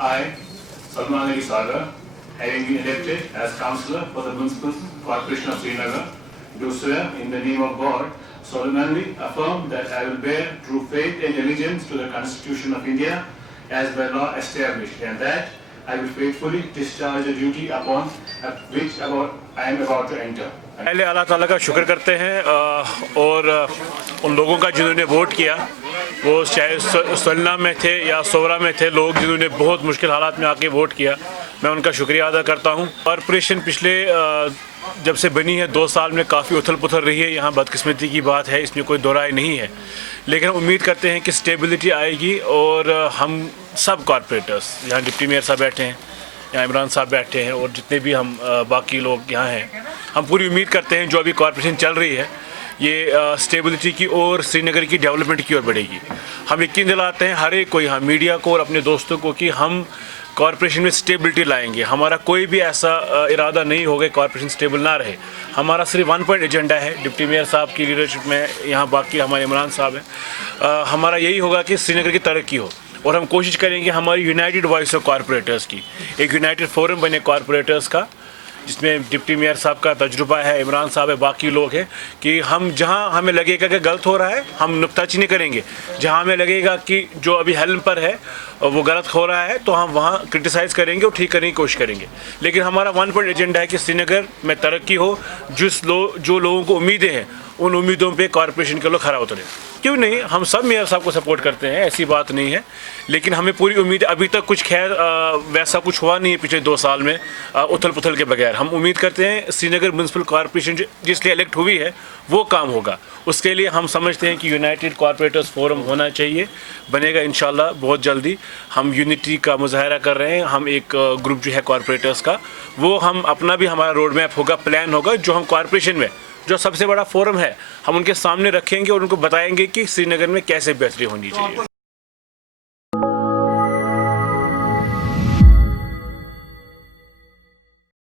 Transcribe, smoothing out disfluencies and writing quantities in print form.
I, Salman Ali Sagar, having been elected as councillor for the Municipal Corporation of Srinagar, do swear in the name of God solemnly affirm that I will bear true faith and allegiance to the Constitution of India as by law established, and that I will faithfully discharge the duty upon which I am about to enter. पहले अल्लाह ताला का शुक्र करते हैं और उन लोगों का जिन्होंने वोट किया, वो चाहे सलना में थे या सोवरा में थे, लोग जिन्होंने बहुत मुश्किल हालात में आके वोट किया, मैं उनका शुक्रिया अदा करता हूँ। कॉरपोरेशन पिछले जब से बनी है 2 साल में काफ़ी उथल पुथल रही है, यहाँ बदकिस्मती की बात है, इसमें कोई दो राय नहीं है, लेकिन उम्मीद करते हैं कि स्टेबिलिटी आएगी और हम सब कॉरपोरेटर्स, यहाँ डिप्टी मेयर साहब बैठे हैं, यहाँ इमरान साहब बैठे हैं और जितने भी हम बाकी लोग यहाँ हैं, हम पूरी उम्मीद करते हैं जो अभी कॉरपोरेशन चल रही है ये स्टेबिलिटी की और श्रीनगर की डेवलपमेंट की ओर बढ़ेगी। हम यकीन दिलाते हैं हर एक को, यहाँ मीडिया को और अपने दोस्तों को, कि हम कॉरपोरेशन में स्टेबिलिटी लाएंगे। हमारा कोई भी ऐसा इरादा नहीं होगा कॉरपोरेशन स्टेबल ना रहे। हमारा सिर्फ 1 पॉइंट एजेंडा है, डिप्टी मेयर साहब की लीडरशिप में, यहाँ बाकी हमारे इमरान साहब हैं, हमारा यही होगा कि श्रीनगर की तरक्की हो और हम कोशिश करेंगे हमारी यूनाइटेड वॉइस ऑफ कॉरपोरेटर्स की, एक यूनाइटेड फोरम बने कॉरपोरेटर्स का, जिसमें डिप्टी मेयर साहब का तजुर्बा है, इमरान साहब है, बाकी लोग हैं, कि हम जहां हमें लगेगा कि गलत हो रहा है हम नुक्ताचीनी करेंगे, जहां हमें लगेगा कि जो अभी हेल्म पर है वो गलत हो रहा है तो हम वहां क्रिटिसाइज़ करेंगे और ठीक करने की कोशिश करेंगे। लेकिन हमारा 1 पॉइंट एजेंडा है कि श्रीनगर में तरक्की हो, जो लोगों को उम्मीदें हैं उन उम्मीदों पे कॉरपोरेशन के लोग खरा उतरे। क्यों नहीं, हम सब मेयर साहब को सपोर्ट करते हैं, ऐसी बात नहीं है, लेकिन हमें पूरी उम्मीद, अभी तक कुछ खैर वैसा कुछ हुआ नहीं है पिछले 2 साल में उथल पुथल के बगैर। हम उम्मीद करते हैं श्रीनगर म्यूनसिपल कॉरपोरेशन जिसलिए इलेक्ट हुई है वो काम होगा, उसके लिए हम समझते हैं कि यूनाइटेड कॉरपोरेटर्स फोरम होना चाहिए, बनेगा इंशाल्लाह बहुत जल्दी। हम यूनिटी का मुजाहरा कर रहे हैं, हम एक ग्रुप जो है कॉरपोरेटर्स का, वो हम अपना भी हमारा रोड मैप होगा, प्लान होगा, जो हम कॉरपोरेशन में जो सबसे बड़ा फोरम है हम उनके सामने रखेंगे और उनको बताएंगे कि श्रीनगर में कैसे बेहतरी होनी चाहिए।